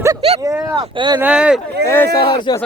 એ નહીં એ સહર્ષ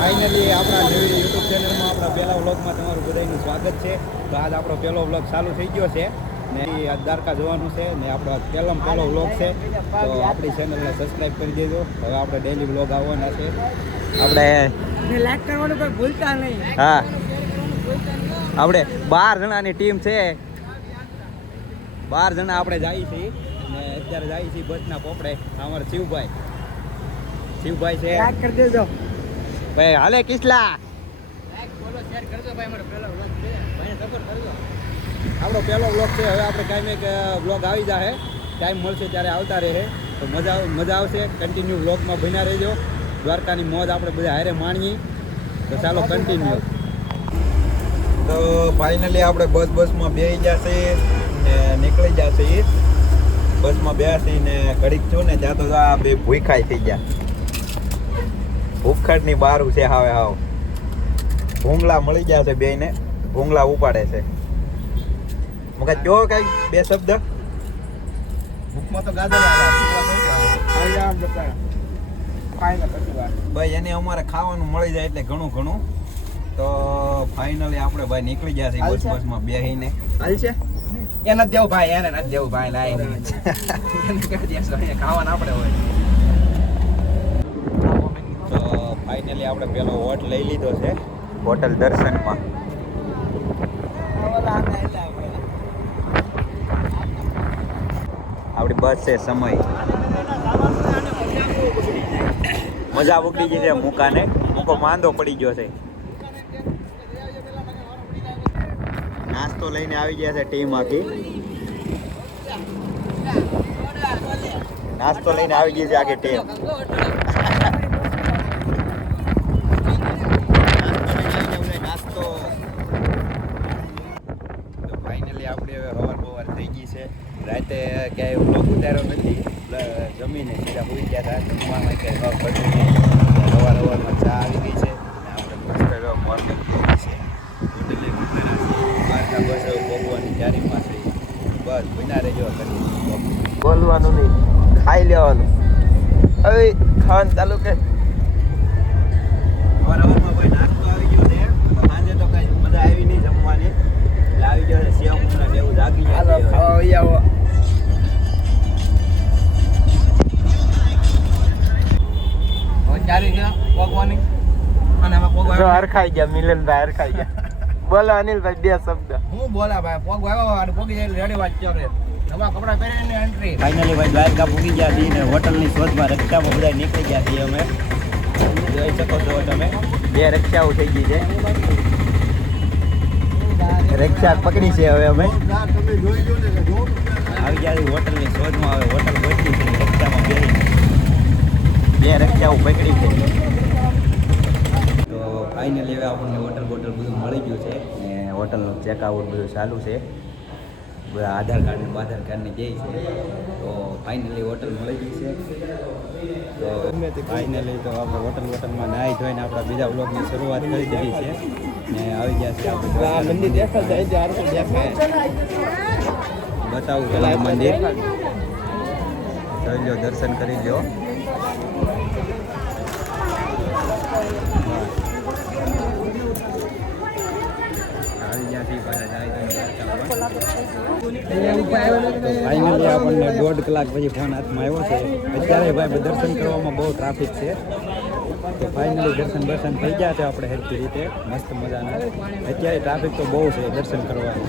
ફાઇનલી આપણા નવી યુટ્યુબ ચેનલમાં આપણા પહેલા વ્લોગમાં તમારું બધાનું સ્વાગત છે. તો આજ આપણો પહેલો વ્લોગ ચાલુ થઈ ગયો છે ને આજ દ્વારકા જવાનું છે ને આપણો પહેલો વ્લોગ છે. તો આપણી ચેનલને સબસ્ક્રાઈબ કરી દેજો. હવે આપણે ડેલી વ્લોગ આવવાના છે. આપણે લાઈક કરવાનું કોઈ ભૂલતા નહીં. હા, આપણે 12 જણાની ટીમ છે. 12 જણા આપણે જઈએ છીએ ને અત્યારે જઈએ છીએ બસના પોપડે. અમારા શિવભાઈ છે. લાઈક કરી દેજો ભાઈ. હાલે કિસલા લાઈક ફોલો શેર કરજો ભાઈ. અમારો પહેલો વ્લોગ છે ભાઈને સપોર્ટ કરજો. આપણો પહેલો વ્લોગ છે. હવે આપણે કાંઈ એક વ્લોગ આવી જાય, ટાઈમ મળશે ત્યારે આવતા રહે તો મજા આવશે. કન્ટિન્યુ વ્લોગમાં બન્યા રહેજો. દ્વારકાની મોજ આપણે બધા હારે માણીએ. તો ચાલો કન્ટિન્યુ. તો ફાઇનલી આપણે બસમાં બેસી જશે ને નીકળી જશે. બસમાં બેસી ને ઘડીક છું ને ત્યાં તો આ બે ભૂખાઈ થઈ ગયા. ભૂખડની બારું છે. હાવ ભૂંગળા મળી ગયા છે. બેયને ભૂંગળા ઉપાડે છે. મગર જો કઈ બે શબ્દ ભૂખમાં તો ગાદર ભાઈ એને અમારે ખાવાનું મળી જાય એટલે ઘણું. તો ફાઇનલી આપણે ભાઈ નીકળી ગયા છે બસમાં બેહીને. હાલ છે એ નથી દેવું ભાઈ, એને નથી દેવું ભાઈ. ખાવાનું આપણે હોય. તો ફાઇનલી આપણે પેલો વોટ લઈ લીધો છે હોટલ દર્શનમાં. આપણી બસ છે સમય. મજા ઉકળી ગઈ છે. મૂકો માંદો પડી ગયો છે. નાસ્તો લઈને આવી ગયા છે ટીમ આખી. નાસ્તો લઈને આવી ગઈ છે આખી ટીમ. નાસ્તો તો ફાઇનલી આપણે હવે હવાર થઈ ગઈ છે. રાતે ક્યાંય વ્લોગ ઉતાર્યો નથી. જમીને સીધા હોઈ ગયા હતા. જમવામાં ક્યાંય પડ્યું નહીં. સવારમાં ચા આવી ગઈ છે અને આપણે મસ્ત મોર્નિંગ થઈ ગઈ છે. હોટલે દ્વારકા બસ હવે પહોંચવાની તૈયારીમાં છે. બસ બના રહેજો. બોલવાનું નહીં, ખાઈ લેવાનું. હવે ખાવાનું ચાલુ કે સવારમાં ભાઈ નાસ્તો આવી ગયો છે. સાંજે તો કઈ મજા આવી નહીં જમવાની. એટલે આવી ગયો છે સેવ મુના જેવું જાગી જાય. આવો હરખાઈ ગયા. મિલનભાઈ હરખાઈ ગયા. બોલો અનિલભાઈ બે શબ્દ. હું બોલા ભાઈ પોગ આવ્યો પોગી જાય રેડી વાત છે. આપણે નવા કપડા પહેરીને એન્ટ્રી. ફાઇનલી ભાઈ દ્વારકા પૂગી ગયા છીએ ને હોટલની શોધમાં રક્ષામાં બધા નીકળી ગયા છીએ અમે. જોઈ શકો છો તમે 2 રક્ષાઓ થઈ ગઈ છે. રક્ષા પકડી છે હવે અમે. આવી ગયા હોટલની શોધમાં. હવે હોટલ પહોંચી છે રક્ષામાં બેસી 2 રક્ષાઓ પકડી છે. તો ફાઇનલી હવે આપણને હોટલ બધું મળી ગયું છે ને હોટલનું ચેકઆઉટ બધું ચાલુ છે. બધા આધાર કાર્ડને જઈ છે. તો ફાઇનલી હોટલ મળી ગઈ છે. તો ફાઇનલી તો આપણે હોટલમાં નાહી ધોઈને આપણા બીજા વ્લોગની શરૂઆત કરી દીધી છે ને આવી ગયા છે આપણે મંદિર. બતાવું પેલા મંદિર જોઈ લો, દર્શન કરી લો. ફાઇનલી આપણને 1.5 કલાક પછી ફોન હાથમાં આવ્યો છે. અત્યારે ભાઈ દર્શન કરવામાં બહુ ટ્રાફિક છે. તો ફાઇનલી દર્શન થઈ ગયા છે આપણે હેરતી રીતે મસ્ત મજાના. અત્યારે ટ્રાફિક તો બહુ છે દર્શન કરવાનું.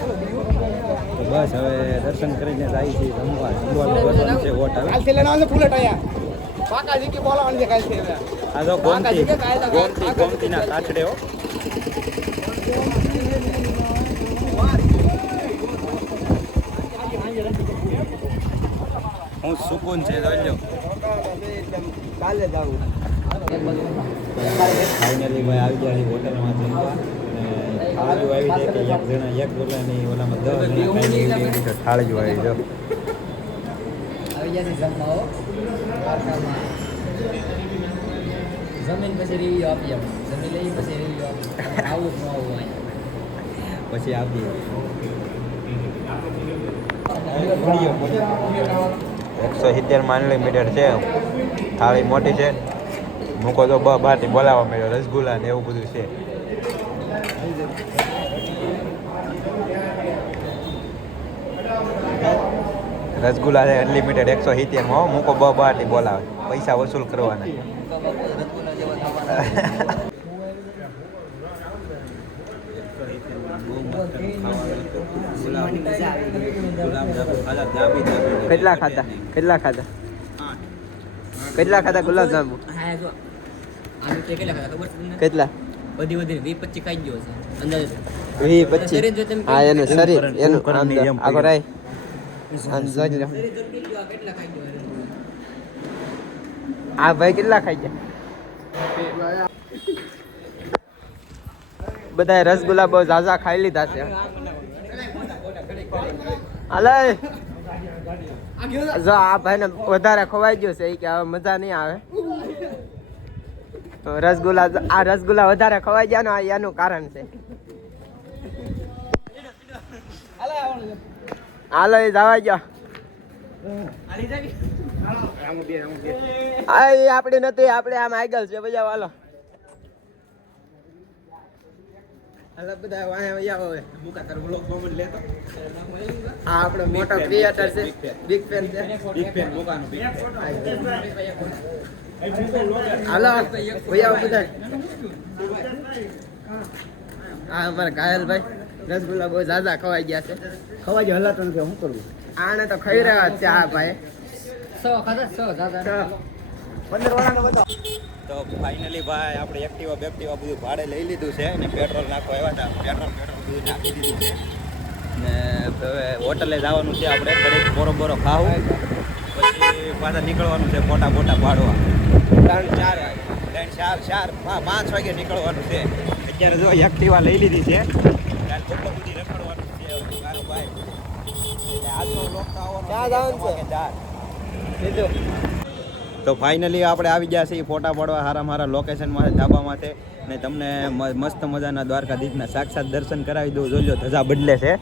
તો બસ હવે દર્શન કરીને જાય છે જમવાનું છે હોટલ. આ તો ગોમતીના કાચડેઓ. હું સુકૂન છે જોઈ લો. કાલે જ આવું. ફાઇનલી ભાઈ આવી ગયા હોટલમાં જમવા અને થાળી આવી છે કે એક જણા એક બોલાની ઓલામાં 10 જણા ખાઈ લીધી તો થાળી આવી જો આવી જશે જમવા જમીન પછી રિવ્યુ આપીએ જમીન લઈ પછી રિવ્યુ આપીએ આવું ન આવું અહીંયા પછી આપી 170 માનલી મીટર છે થાળી મોટી છે મૂકો તો બારથી બોલાવવા મળ્યો રસગુલ્લા ને એવું બધું છે રસગુલ્લા છે અનલિમિટેડ 170 માં મૂકો બારથી બોલાવે પૈસા વસૂલ કરવાના કેટલા ખાતા ગુલાબ જાંબુ હા જો આનું તે કેટલા ખાતા ખબર છે તમને કેટલા બધી 20-25 ખાઈ ગયો છે અંદાજે 20-25 હા એનું શરીર એનું આગળ રાય કેટલા ખાઈ ગયો આ ભાઈ કેટલા ખાઈ ગયા બધા રસગુલ્લા બહુ ઝાઝા ખાઈ લીધા છે હાલે જો આ ભાઈને વધારે ખવાઈ ગયું છે કે હવે મજા નહીં આવે તો રસગુલ્લા વધારે ખવાઈ ગયા ને આ એનું કારણ છે હાલો એ જવા ગયો આપડે નથી આપડે આમ આગળ છે બધા હાલો બધા આપણો મોટો ક્રિએટર છે બિગ ફેન છે હાલો ભૈયા બધા હા અમારા ઘાયલભાઈ રસગુલ્લા બહુ ઝાઝા ખવાઈ ગયા છે ખવાઈ ગયો હલાતો નથી શું કરવું આને તો ખાઈ રહ્યા છે આ ભાઈ 100 ખાતા 100 દાદા 15 વાળાનો બતાવો તો ફાઇનલી ભાઈ આપણે એક્ટિવા બેક્ટિવા બધું ભાડે લઈ લીધું છે અને પેટ્રોલ નાખવા આવ્યા હતા પેટ્રોલ બધું નાખી દીધું છે ને હવે હોટલે જવાનું છે આપણે ઘડીક બોરો ખાવું પછી પાછા નીકળવાનું છે ફોટા પાડવા 5 વાગે નીકળવાનું છે અત્યારે જો એક્ટિવા લઈ લીધી છે કાલ કેટલું બધી રખડવાનું છે મારો ભાઈ એટલે આજનો લોક તો આવવાનો છે તો ફાઇનલી આપણે આવી ગયા છીએ ફોટા પાડવા હારા લોકેશનમાં ધાબામાં છે ને તમને મસ્ત મજાના દ્વારકાધીશના સાક્ષાત દર્શન કરાવી દઉં જોજો ધજા બદલે છે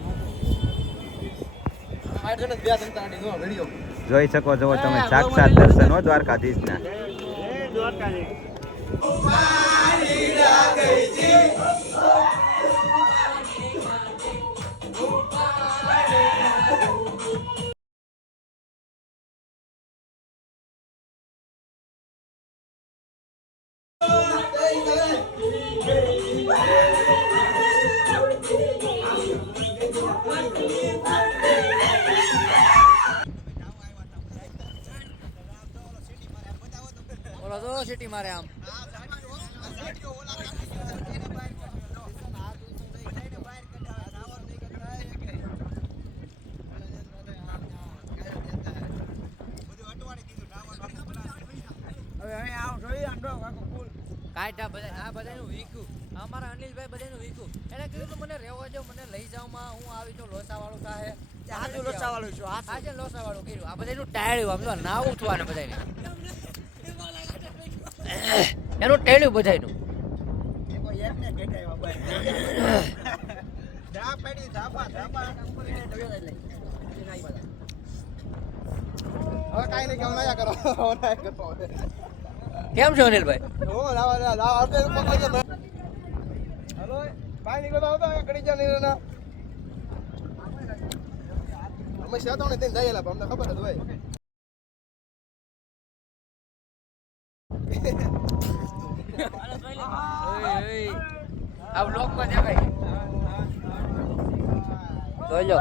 જોઈ શકો છો તમે સાક્ષાત દર્શન હો દ્વારકાધીશના બોલો તો સિટી મારે આમ કાઢા બધા આ બધાનું વીકું અમારા અનિલભાઈ બધાનું વીકું એને કીધું મને રહેવા દો મને લઈ જાઉં હું આવી તો લોસાવાળું થાય આજે લોસાવાળું છું આજે લોસાવાળું કર્યું આ બધાનું ટાળ્યું આમ તો ના ઉઠવાને બધાને એનું ટેળ્યું બધાનું કેમ છો અનિલભાઈ આ બ્લોગમાં દેખાય જોઈ લો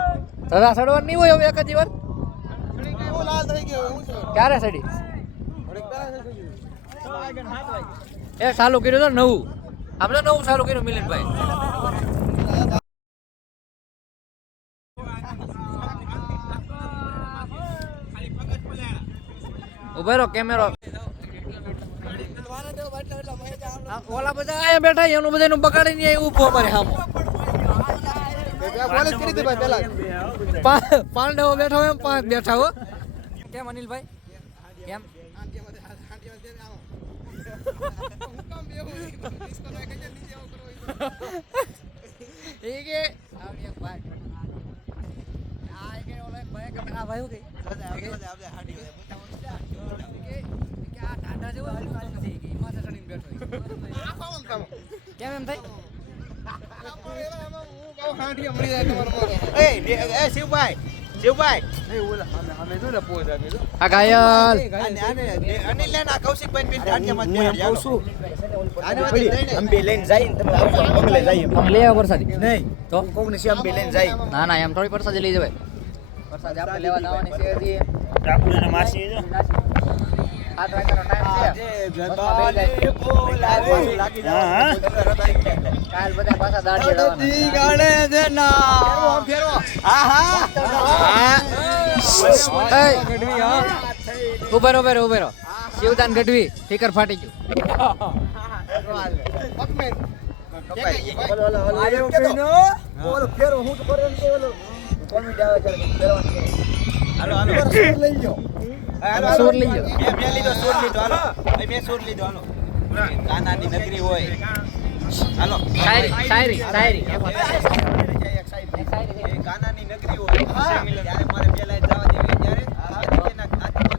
સદા સડવાનું નહીં હોય હવે એક જ વાર ક્યારે સડી એ ચાલુ કર્યું તો નવું આપણે નવું ચાલુ કર્યું મિલિનભાઈ ઉભેરો કેમેરો ઓલા બધા આયા બેઠા એનું બધાનું બગાડીને અહીં ઊભો અમારે સામે. પાંડવો બેઠા હોય એમ 5 બેઠા હો. કેમ અનિલભાઈ કેમ એ કે ભાઈ ઓલા ભાઈ કે આ ભાઈ કે આ ટાટા જેવો નથી કે માથે ચડીને બેઠો કેમ એમ થાય શિવભાઈ આ ઘાયલ અંબી લઈને જાય તમે બંગલે જાય આમ લે વરસાદી નહીં તો કોક ને અંબી લઈને જાય ના ના એમ થોડી વરસાદી લઈ જવાય વરસાદી આપણે લેવા જવાની છે હજી આ ટ્રાકરનો ટાઈમ છે કાલ બધા પાછા દાંડિયા ઉભેરો શિવદાન ગઢવી ફિકર ફાટી ગયું સૂર લઈ જાઓ મેં સૂર લીધો હાલો કાનાની નગરી હોય હાલો શાયરી કાનાની નગરી હોય ત્યારે મારે બે લાઈન જવા દેવી ત્યારે આદિત્યના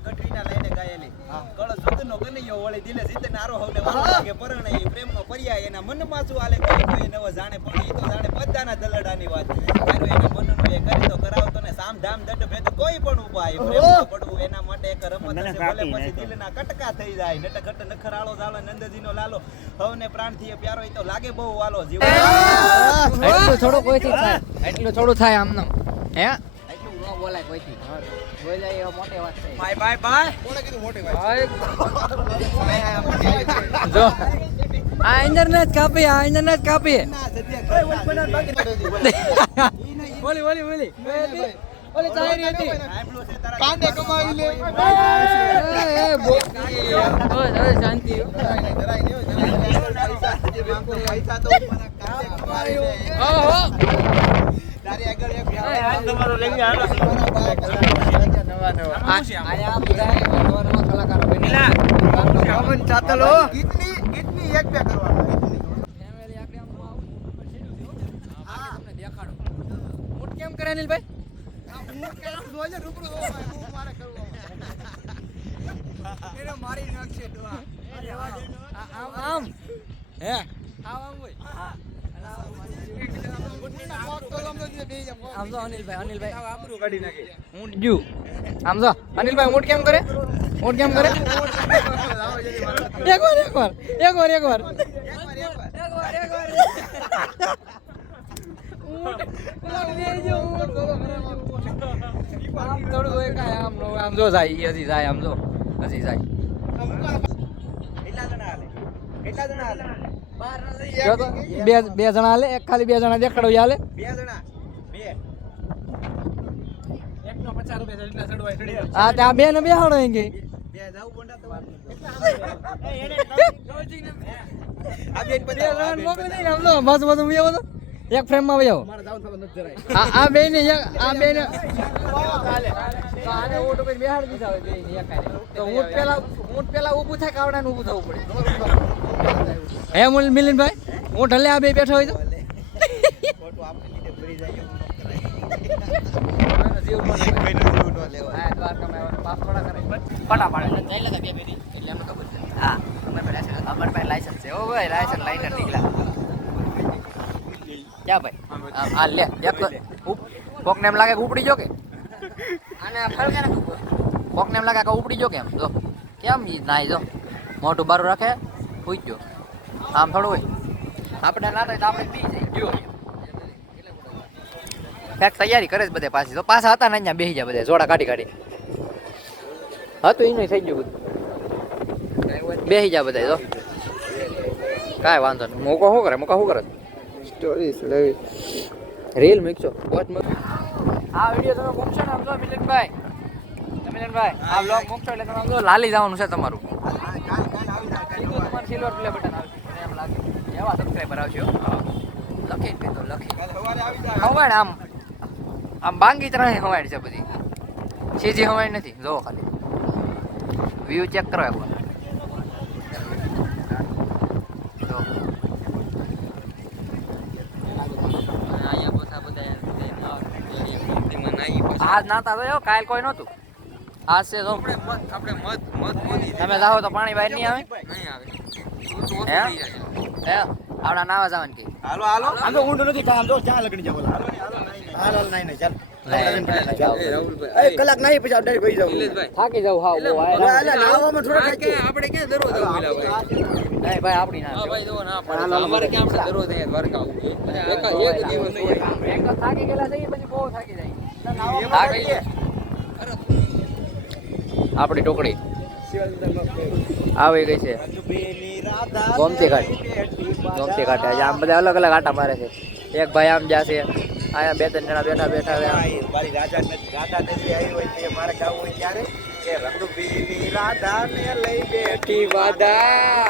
ગઢવીના લાઈને ગાયેલી કળો સુધનો કનૈયો વળી દિલે જીતે નારો હવને વાગે પરણે પ્રેમનો પર્યાય એના મનમાં શું હાલે કોઈ નવ જાણે પણ ઈ તો જાણે બધાના દલડાની વાત મારો એના મનનું એ કરી તો કરાવતો ને સામ ધામ દંડ ભેદ કોઈ પણ ઉપાય પ્રેમમાં પડવું એના માટે એક રમત છે ભલે પછી દિલના કટકા થઈ જાય નટખટ નખરાળો ઝાલો નંદજીનો લાલો હવને પ્રાણથી પ્યારો ઈ તો લાગે બહુ વાલો જીવ એટલું થોડું કોઈથી થાય એટલું થોડું થાય આમનો હે એટલું ન બોલાય કોઈથી બોલાય એ મોટી વાત છે બાય કોણે કીધું મોટી વાત જો આ ઇન્ટરનેટ કાપી બોલી ઓલી ચાયરી હતી કાંડે કમાવી લે એ બોલી શાંતિ ઓહો તારી આગળ એક તમારો લઈ આલો આયા બધા નવા કલાકારો બનેલા પવન ચાતલો ગીતની એક બે કરવાનો ફેમિલી આખરે આમ આવું હા તમને દેખાડો મૂટ કેમ કરે અનિલભાઈ મારી નાખશે આમ હે આમ હોય આમ જો અનિલભાઈ આબરૂ કાઢી નાખે ઊંટ જુ આમ જો અનિલભાઈ ઊંટ કેમ કરે એકવાર આમ થોડું હોય કાંઈ આમ જો જાય હજી જાય આમ જો હજી જાય બે જણા હાલે એક ખાલી 2 જણા દેખાડો હાલે 2 જણા એકનો 50 રૂપિયા જેટલા ચડવાય ચડી હા ત્યાં 2 ને બેહાડો એમ કે બે જાવ બોંડા તો એક ફ્રેમ માં વયો મારે જાવ થવા નથી જરાય આ બે ને આને ઊંટ ઉપર બેહાડી દીધા હોય બેય ને એકાને તો ઊંટ પેલા ઊભું થાય કાવડાને ઊભું થવું પડે હે મિલિનભાઈ ઊંટ હલે આ બે બેઠો હોય તો ફોટો આપણે લીધે ભરી જાય જીવ એક મહિનો જીવ ન લેવાય હા દ્વારકામાં આવવાનો પાપ થોડા કરે ફટા પાડે જઈ લેતા બે બેરી એટલે એમ તો બોલ હા અમાર પાસે લાયસન્સ છે ઓ ભાઈ લાયસન્સ લાઈનર નીકળા ક્યાં ભાઈ આ લે એક કોકને એમ લાગે કે ઉપડી જો કે આને ફળ કે કોકને એમ લાગે કે ઉપડી જો કે એમ જો કેમ નાઈ જો મોટું બારું રાખે પૂછ જો આમ થોડું હોય આપણે ના થાય તો આપણે પી જાય જો ફેક તૈયારી કરે જ બધે પાછી તો પાછા હતા ને અહીંયા બેસી જાય બધે જોડા કાઢી હતું એનું થઈ ગયું બધું બેસી જાય બધા જો કાંઈ વાંધો નહીં મૂકો શું કરે સ્ટોરીઝ લેવી રીલ મૂકશો વોચ મૂક આ વિડીયો તમે મૂકશો ને આમ જો મિલનભાઈ આ બ્લોગ મૂકશો એટલે તમે આમ જો લાલી જવાનું છે તમારું સીધું તમારે સિલ્વર પ્લે બટન આવશે મને એમ લાગે એવા સબસ્ક્રાઈબર આવશે હો. લખી કીધું લખી હવાડ આમ આમ બાંગી ત્રણે હવાડ છે બધી સીધી હવાડ નથી જોવો ખાલી વ્યૂ ચેક કરો એકવાર જો આજ નાતા તો કાલ કોઈ નહોતું આજ છે જો તમે જાઓ તો પાણી બહાર નહીં આવે હે આપણા નાવા જવાનું કે હાલો હાલો આમ તો ઊંડું નથી કામ જો ક્યાં લગણી જાવ હાલ નહીં ચાલ એ કલાક નહીં પછી ડાયરેક્ટ ભઈ જાવ થાકી જાવ હા ઓ નાવામાં થોડો થાકી આપણે ક્યાં દરરોજ આવું મિલા ભાઈ નહીં ભાઈ આપણી ના ભાઈ જો ના પડે અમારે ક્યાં આપણે દરરોજ અહીંયા દ્વારકા આવું એક દિવસ હોય એક તો થાકી ગયેલા છે પછી બહુ થાકી જાય થાકી આપણી ટોકડી આવી ગઈ છે ગોમતી ઘાટ આજે આમ બધા અલગ અલગ આટા મારે છે એક ભાઈ આમ જાશે આયા બે ત્રણ જણા બેઠા બેઠા મારી રાજા નથી આવી હોય તે મારે ગાવું હોય ત્યારે કે રંગબીની રાધા ને લઈ બેઠી વાદા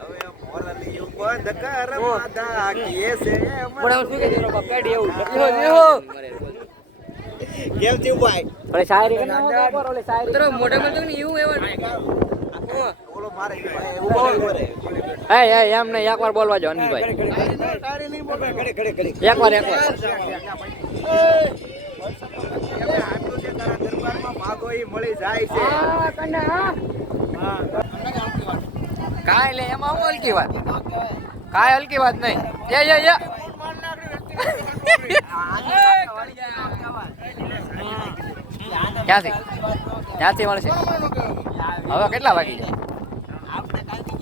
હવે મોરલિયું બંધ કર વાદા કીએ છે પણ શું કે દીરો પેડી એવું કેમ થયું ભાઈ ઓલે શાયરી કે ના પર ઓલે શાયરી તરો મોઢે માં તો ને એવું એવા ઓલો મારે ઉભો કરે એ એમ નહીં એકવાર બોલવા જો અનિલભાઈ એકવાર માગો ઈ મળી જાય છે કાંઈ લે એમાં હું હલકી વાત કાંઈ હલકી વાત નહીં ક્યાંથી મળશે હવે કેટલા વાગી જાય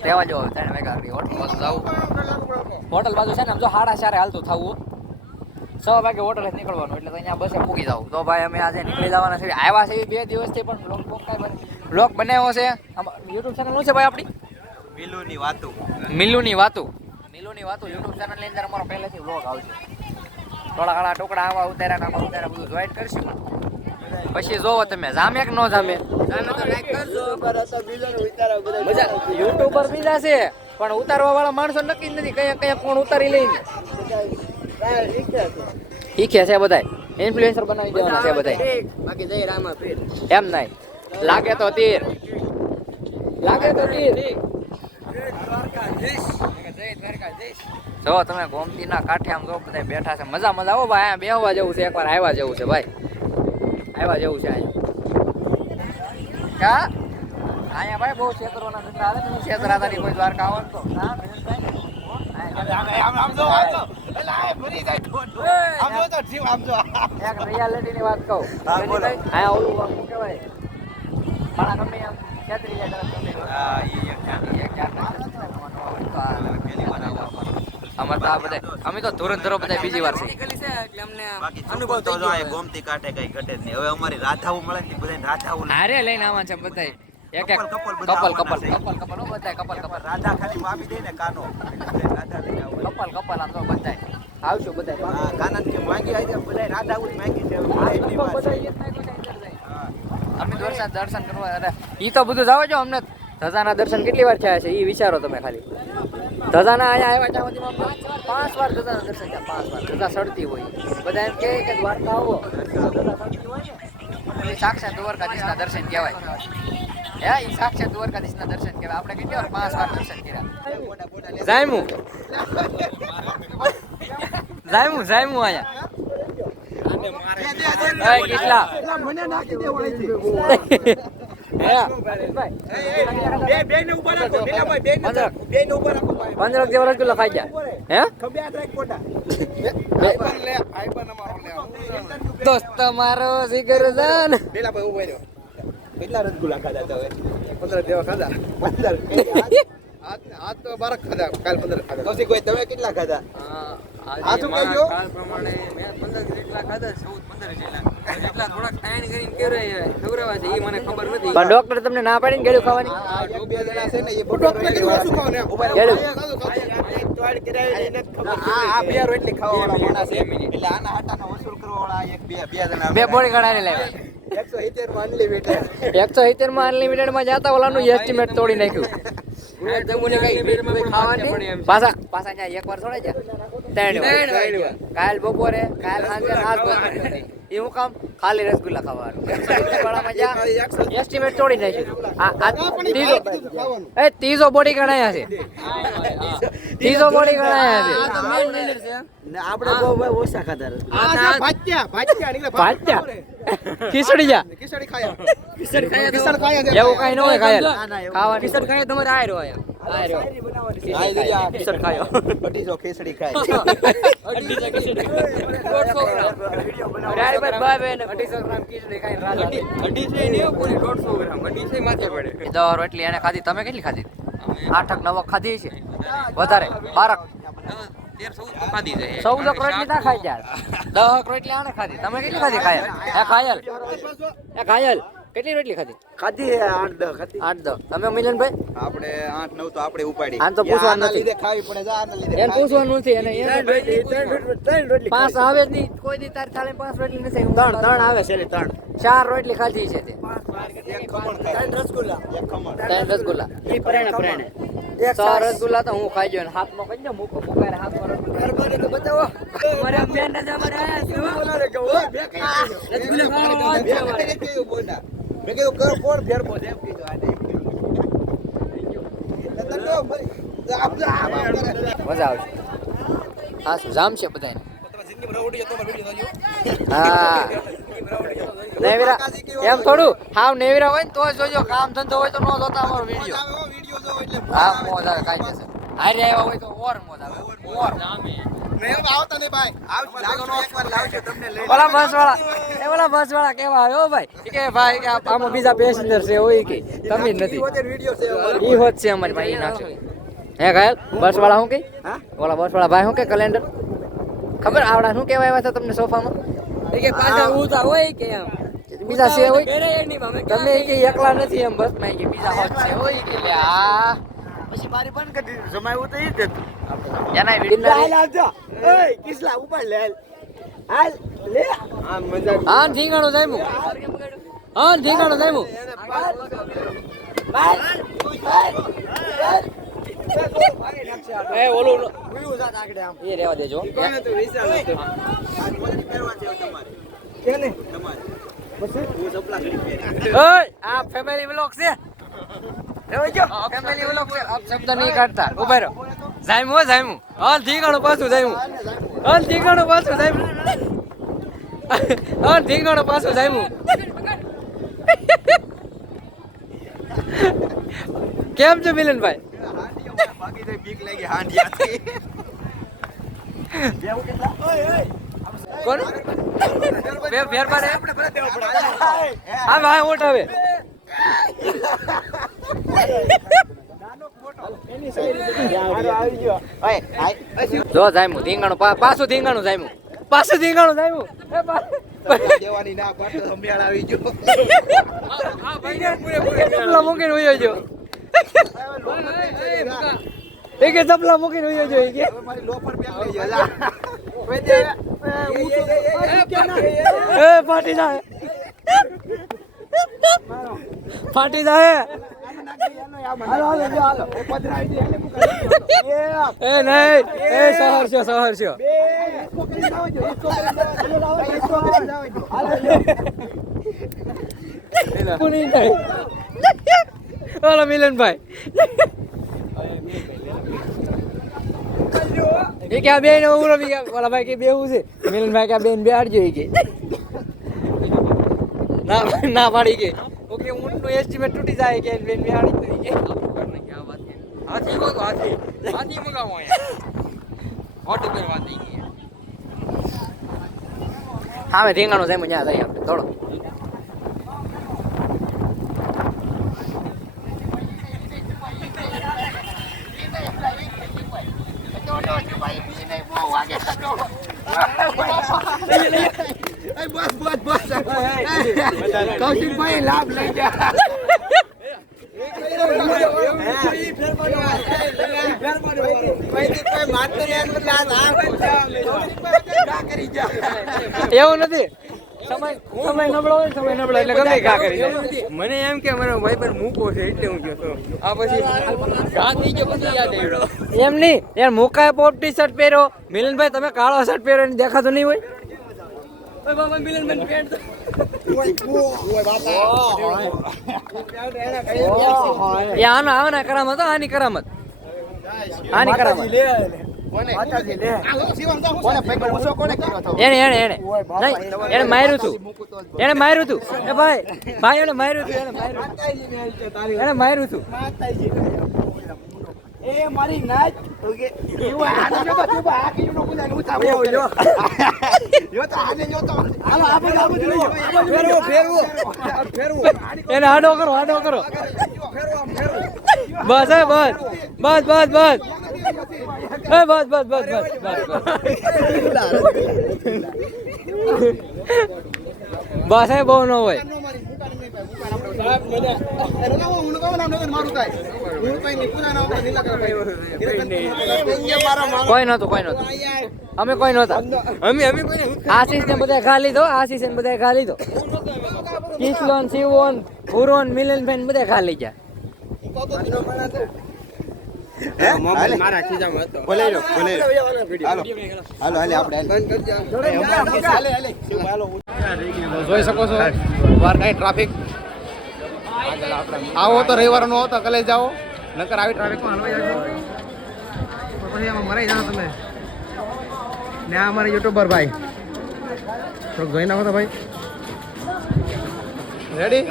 રહેવા જો 3 વાગ્યા હોટલ બાજુ જાવું હોટલ બાજુ છે ને આમ જો 4:30 હાલતું થવું 6 વાગે હોટલ નીકળવાનું એટલે અહીંયા બસે પૂગી જાવ તો ભાઈ અમે આજે નીકળી જવાના છે આવ્યા છે 2 દિવસથી પણ બ્લોગ બનાવ્યો છે યુટ્યુબ ચેનલ શું છે ભાઈ આપણી મિલુની વાતો યુટ્યુબ ચેનલ ની અંદર અમારો પહેલેથી બ્લોગ આવશે થોડા ઘણા ટુકડા આવા ઉતાર્યા બધું જોઈન કરશું પછી જોવો તમે જામે કે નો જામે યુટ્યુબર બીજા છે પણ ઉતારવા વાળા માણસો નક્કી નથી કયા કોણ ઉતારી લઈને શીખે છે બધાય ઇન્ફ્લુએન્સર બનાવી દેવાના છે બધાય બાકી જઈ રામા ફેર એમ નહીં લાગે તો તીર જો તમે ગોમતીના કાંઠે આમ જો બધા બેઠા છે મજા આવો ભાઈ અહીંયા બેહવા જેવું છે એકવાર આવ્યા જેવું છે ભાઈ આવ્યા જેવું છે અહીંયા કા અહીંયા ભાઈ બહુ છેતરોના ધંધા આવે તમે છેતરાતા નહીં કોઈ દ્વારકા આવો તો એક રિયાલિટી ની વાત કહું અહીંયા ઓલું શું કહેવાય મારા ગમે આમ છેતરી જાય અમારે તો આ બધા અમે તો ધોરણ બધા બીજી વાર છે અનુભવ તો જો આ ગોમતી કાંઠે કઈ ઘટે જ નહીં હવે અમારી રાધાઓ મળે ને બધાને રાધાઓ હારે લઈને આવવાનું છે બધા એક કપલ બધા કપલ રાધા ખાલી માપી દે ને કાનો રાધા લઈને આવો કપલ આમ તો બધા આવશું બધા હા કાના કે માંગી આવી બધા રાધાઓ જ માંગી છે એટલી વાત છે અમે દર્શન કરવા અરે ઈ તો બધું જાવ છો અમને ધજાના દર્શન કેટલી વાર થયા છે ઈ વિચારો તમે ખાલી ધજાના અહીંયા આવ્યા ત્યાં સુધીમાં 5 વાર ધજાના દર્શન થયા 5 વાર ધજા સડતી હોય બધા એમ કે દ્વારકા આવો ધજા સડતી હોય ને એ સાક્ષાત દ્વારકાધીશના દર્શન કહેવાય ઈ સાક્ષાત દ્વારકાધીશના દર્શન કહેવાય આપણે કેટલી વાર 5 વાર દર્શન કર્યા જાયમુ અહીંયા કેટલા મને નાખી દેવો ₹15 જેવા રસગુલ્લા ખાઈ ગયા હે દોસ્ત તમારો જીગર જાન કેટલા રસગુલ્લા ખાધા તમે 15 જેવા ખાધા 15 આજ તો 12 ખાધા કાલ 15 ખાધા તો કોઈ તમે કેટલા ખાધા આ તો કહેજો કાલ પ્રમાણે મેં 15 જેટલા ખાધા 14-15 જેટલા થોડાક ટાઈમ કરીને ખવડાવવા છે એ મને ખબર નથી પણ ડોક્ટર તમને ના પાડીને ગેડું ખાવાની બે જણા છે ને એ ડોક્ટર કેટલું ઓછું ખાવ ને ગેડું આ બે રોટલી ખાવાવાળા માણસ છે એટલે આના હાટાનો વસૂલ કરવાવાળા બે જણા બે બોડી ગણાને લાવ્યા 170 માં અનલિમિટેડ 170 માં અનલિમિટેડ માં જાતા ઓલાનું એસ્ટિમેટ તોડી નાખ્યું પાછા અહીંયા એકવાર છોડે છે 3 વાર કાલ બપોરે કાલ સાંજે આજ બપોરે એ હું કામ ખાલી રસગુલ્લા ખાવાનું એસ્ટિમેટ તોડી નાખ્યું આ ત્રીજો બોડી ગણાયા છે ત્રીજો બોડી ગણાયા છે આપણે બહુ ઓછા ખાતા ભાત્યા ખીચડી જા ખીચડી ખાયા એવું કઈ ન હોય ખાયલ ખાવાનું ખીચડી ખાયા તમારે આ રહ્યો ખીચડી ખાયો 250 ખીચડી ખાય રોટલી એને ખાધી તમે કેટલી ખાધી 8 9 ખાધી છે વધારે 12 14 રોટલી ના ખાઈ યાર 10 રોટલી આને ખાધી તમે કેટલી ખાધી ખાયલ ખાયલ કેટલી રોટલી ખાધી ખાધી 8 10 8 10 તમે મિલનભાઈ આપણે 8 9 તો આપણે ઉપાડી આને તો પૂછવાનું નથી લીધે ખાવી પડે જા આના લીધે એને પૂછવાનું નથી એને ત્રણ રોટલી પાંચ આવે જ નહીં કોઈ દી તાર થાળે 5 રોટલી નથી ત્રણ આવે છે ને 3 4 રોટલી ખાધી છે તે એક ખમણ ખાય 3 રસગુલ્લા એક ખમણ 3 રસગુલ્લા એ પરાણે 4 રસગુલ્લા તો હું ખાઈ ગયો ને હાથમાં કઈ દે મૂકો મુકાય હાથમાં મહેરબાની તો બતાવો મારા બેન ને જમા મેં કીધું કરો કોણ ફેરબો એમ કીધું આ નહીં મજા આવશે હા શું જામ છે બધાને હા નેવીરા એમ થોડું હાવ નેવીરા હોય ને તો જોજો કામ ધંધો હોય તો ન જોતા અમારો વિડીયો હા મોજ આવે કાઈ છે હારે આવ્યા હોય તો ઓર મોજ આવે ઓર આવતા નહીં ભાઈ એકવાર લાવજો તમને લઈ ઓલા બસ વાળા કેવા આવ્યો ભાઈ કે ભાઈ કે આમાં બીજા પેસેન્જર છે હોય કે તમે જ નથી વિડિયો છે ઈ હોત છે અમારી ભાઈ નાખશે હે ગાયલ બસ વાળા હું કે ઓલા બસ વાળા ભાઈ હું કે કેલેન્ડર ખબર આવડા શું કેવા આવ્યા હતા તમને સોફામાં કે પાછા ઉતા હોય કે એમ બીજા છે હોય તમે કે એકલા નથી એમ બસ માં કે બીજા હોત છે હોય કે આ પછી મારી બંધ કરી દીધું જમાયું તો ઈ જ હતું એના હાલ વિડીયો આવજો ઓય કિસલા ઉપાડ લે હાલ લે આ મજા હા ઠીંગાણું જાયમું હા ઠીંગાણું જાયમું એ ઓલું ઉયું જાત આગળ આમ એ રેવા દેજો તો વિચાર હતો પહેરવા છે તમારે કેને તમારે પછી હું ચપલા ઘડી પહેરી ઓય આ ફેમિલી વ્લોગ છે રેવજો ફેમિલી વ્લોગ છે આપ શબ્દ નહીં કાઢતા ઉભા રહો જાયમું જાયમું હાલ ઠીંગાણું પાછું જાયમું હાલ ઠીંગાણું પાછું જાયમું હાલ ઠીંગાણું પાછું જાયમું કેમ છે મિલનભાઈ બાકી તો બીક લાગી હાંડિયાથી કોણ બે ફેર પાડે હા ભાઈ ઓટ હવે જો જાયમું ધીંગાણું પાછું ધીંગાણું જાયમું પાછું ધીંગાણું જાયમું દેવાની ના પાડતો હમિયાળ આવી ગયો ચપલા મૂકીને ઉયો જો એ કે ચપલા મૂકીને ઉયો જો કે મારી લોફર પેન લઈ જા એ ફાટી જાય ફાટી જાય એ નહીં એ સહર છે કોની થાય ઓલા મિલનભાઈ એ કે આ બેન ઉરો બી ઓલા ભાઈ કે બેવું છે મિલનભાઈ કે આ બેન બેહાડજો કે ના પાડી કે ઓકે ઊંટનો એસ્ટિમેટ તૂટી જાય કે બેન બેહાડી તો કે આપણું કર નાખી આ વાત હાથી મગો હાથી મગાવો અહીંયા ઓટો પર વાત થઈ ગઈ હા મેં ધીંગાણું જાય મજા જાય આપણે થોડો કૌશિકભાઈ લાભ લઈ ગયા એવું નથી સમય નબળો હોય સમય નબળો એટલે ગમે ઘા કરી દે. મને એમ કે મારો ભાઈ પર મૂકો છે એટલે હું ગયો તો આ પછી ઘા થઈ ગયો પછી યાદ આવ્યો એમ નહીં યાર મુકાય પોપ ટી શર્ટ પહેરો મિલનભાઈ તમે કાળો શર્ટ પહેરો ને દેખાતું નહીં હોય ઓય બાબા મિલન પેન્ટ એ આના કરામત હો, આની કરામત એને માર્યું તું એ ભાઈ એને માર્યું તું એ મારી નાચ ઓકે યુવા આને જો તો તું આ કીનો કુદા નું ઉતા યો યો તો આને જો તો હાલો આપણે ફેરવો એને આડો કરો બસ હે બસ બસ હે બહુ ન હોય કોઈ નતું અમે કોઈ નહોતા આશીષ ને બધા ખા લીધો કિસલોન શિવોન હુરોન મિલનભાઈ ને બધા ખા લઈ ગયા મારા ખીજામાં હતો હાલો આપણે જોઈ શકો છો વાર કઈ ટ્રાફિક આવો તો રવિવાર નો આવતો કલે જાઓ નકર આવી ટ્રાફિકમાં હલવાઈ જશો તો પછી આમાં મરાઈ જાઓ તમે ને આ અમારા યુટ્યુબર ભાઈ થોડુંક જોઈ નાખો તો ભાઈ રેડી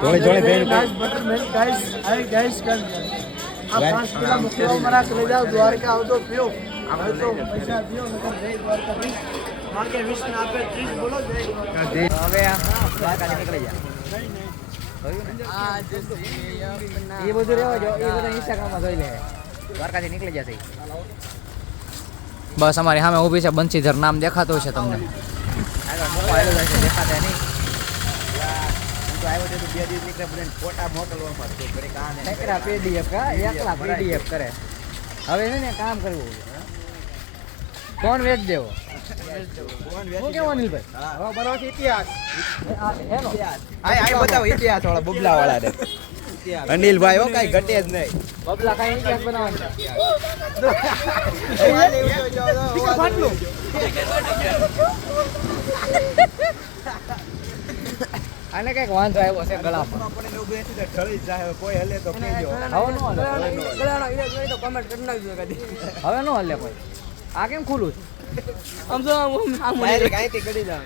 જોડે બેન દ્વારકા આવતો પીઓ તો પૈસા દિયો નકર જય દ્વારકાધીશ માર્કે વિષ્ણુ આપે 30 બોલો જય હવે દ્વારકાથી નીકળી જા એ બધું રહેવા જો એ બધા ઇન્સ્ટાગ્રામમાં જોઈ લે દ્વારકાથી નીકળી જશે બસ અમારી સામે ઊભી છે બંસીધર નામ દેખાતું છે તમને દેખાતા નહીં PDF કરે હવે છે ને કામ કરવું ફોન વેચ દેવો શું કેવું અનિલભાઈ બતાવો ઇતિહાસ વાળા બબલા વાળા ને અનિલભાઈ હો કઈ ઘટે જ નહીં બબલા કઈ ઇતિહાસ બનાવવાનો આને કઈક વાંધો આવ્યો છે ગળામાં કોઈ હલે તો કહેજો હવે નો હલે કોઈ આ કેમ ખુલ્લું છે આમ તો આમ ડાયરેક્ટ અહીંથી કરી જાવ